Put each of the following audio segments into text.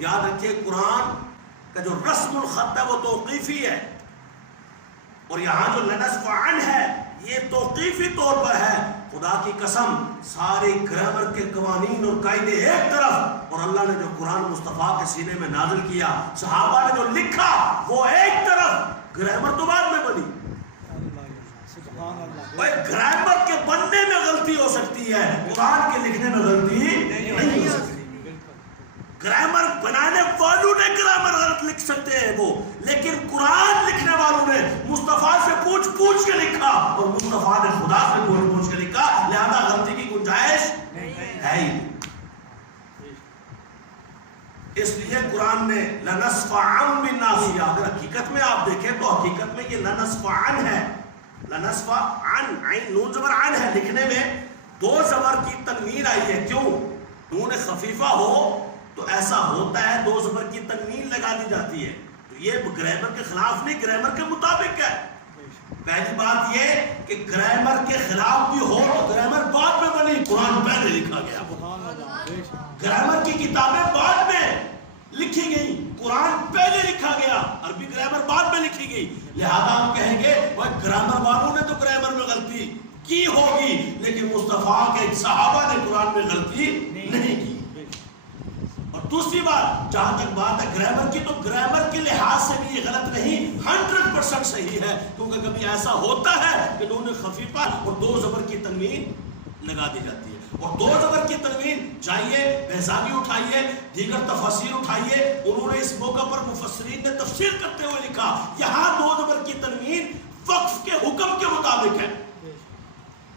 یاد رکھیے قرآن کا جو رسم الخط ہے وہ توقیفی ہے، اور یہاں جو لنسف عن ہے یہ توقیفی طور پر ہے۔ خدا کی قسم سارے گرامر کے قوانین اور قاعدے ایک طرف، اور اللہ نے جو قرآن مصطفیٰ کے سینے میں نازل کیا، صحابہ نے جو لکھا وہ ایک طرف، گرامر تو بعد میں بنی۔ گرامر کے بننے میں غلطی ہو سکتی ہے، قرآن کے لکھنے میں غلطی نہیں ہو سکتی۔ گرامر بنانے والوں نے گرامر غلط لکھ سکتے ہیں وہ، لیکن قرآن لکھنے والوں نے مصطفیٰ سے پوچھ پوچھ کے لکھا، اور مصطفیٰ نے خدا سے پوچھ پوچھ کے لکھا، لہذا غلطی کی گنجائش ہے ہی۔ اس لیے قرآن نے لنسف عن بالناسیہ، اگر حقیقت میں آپ دیکھیں تو حقیقت میں یہ لنسف عن ہے، لنسف عن، عین نون زبر عن ہے، لکھنے میں دو زبر کی تنوین آئی ہے۔ کیوں؟ نون خفیفہ ہو تو ایسا ہوتا ہے دو زبر کی تنوین لگا دی جاتی ہے، تو یہ گرامر کے خلاف نہیں، گرامر کے مطابق ہے۔ پہلی بات یہ کہ گرامر کے خلاف بھی ہو تو گرامر بعد میں بنی، قرآن پہلے لکھا گیا۔ گرامر کی کتابیں بعد میں لکھی گئی، قرآن پہلے لکھا گیا، عربی گرامر بعد میں لکھی گئی، لہذا ہم کہیں گے وہ گرامر والوں نے تو گرامر میں غلطی کی ہوگی، لیکن مصطفیٰ کے صحابہ نے قرآن میں غلطی نہیں کی۔ اور دوسری بات، جہاں تک بات ہے گرامر کی، تو گرامر کے لحاظ سے بھی یہ غلط نہیں، 100% صحیح ہے، کیونکہ کبھی ایسا ہوتا ہے کہ نون خفیفہ اور دو زبر کی تنوین لگا دی جاتی ہے، اور دو زبر کی تنوین جائیے بہزادی اٹھائیے، دیگر تفاسیر اٹھائیے، انہوں نے اس موقع پر مفسرین نے تفسیر کرتے ہوئے لکھا یہاں دو زبر کی تنوین وقف کے حکم کے مطابق ہے،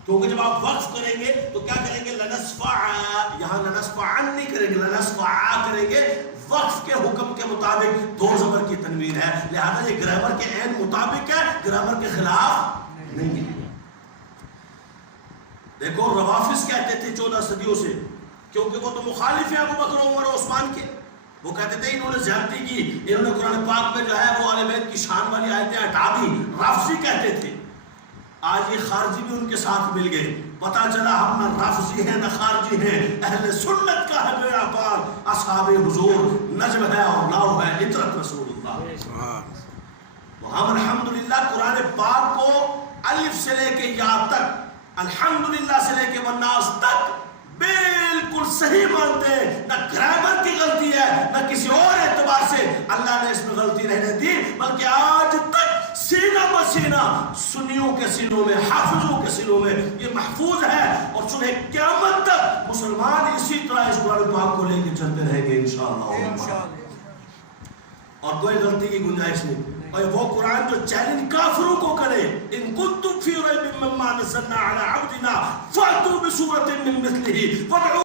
کیونکہ جب آپ وقف کریں گے تو کیا کریں گے؟ لنسف عن، یہاں لنسف عن نہیں کریں گے، لنسف عن کریں گے، وقف کے حکم کے مطابق دو زبر کی تنوین ہے، لہذا یہ گرامر کے عین مطابق ہے، گرامر کے خلاف نہیں ہے۔ دیکھو روافظ کہتے تھے 14 صدیوں سے، کیونکہ وہ تو مخالف ہیں ابو بکر عمر و عثمان کے، وہ کہتے تھے انہوں نے زیادتی کی، انہوں نے قرآن پاک میں جو ہے وہ اہل بیت کی شان والی آیتیں ہٹا دی، رافضی کہتے تھے۔ آج یہ خارجی بھی ان کے ساتھ مل گئے، پتا چلا ہم نہ رافضی ہیں نہ خارجی ہیں، اہل سنت کا ہے میرا پار، اصحاب حضور نجم ہے اور لاؤ ہے عطرت رسول اللہ۔ تو ہم الحمدللہ قرآن پاک کو الف سے لے کے یا تک، الحمدللہ سے لے کے والناس تک بالکل صحیح مانتے ہیں، نہ گرامر کی غلطی ہے نہ کسی اور اعتبار سے اللہ نے اس میں غلطی رہنے دی، بلکہ آج تک سینہ بسینہ سنیوں کے سینوں میں، حافظوں کے سینوں میں یہ محفوظ ہے، اور صبح قیامت تک مسلمان اسی طرح اس قرآن پاک کو لے کے چلتے رہیں گے انشاءاللہ، اور کوئی غلطی کی گنجائش نہیں۔ اور وہ قرآن جو چیلنج کافروں کو کرے، ان کنتم فی ریب مما نزلنا علی عبدنا فأتوا بسورۃ من مثلہ وادعوا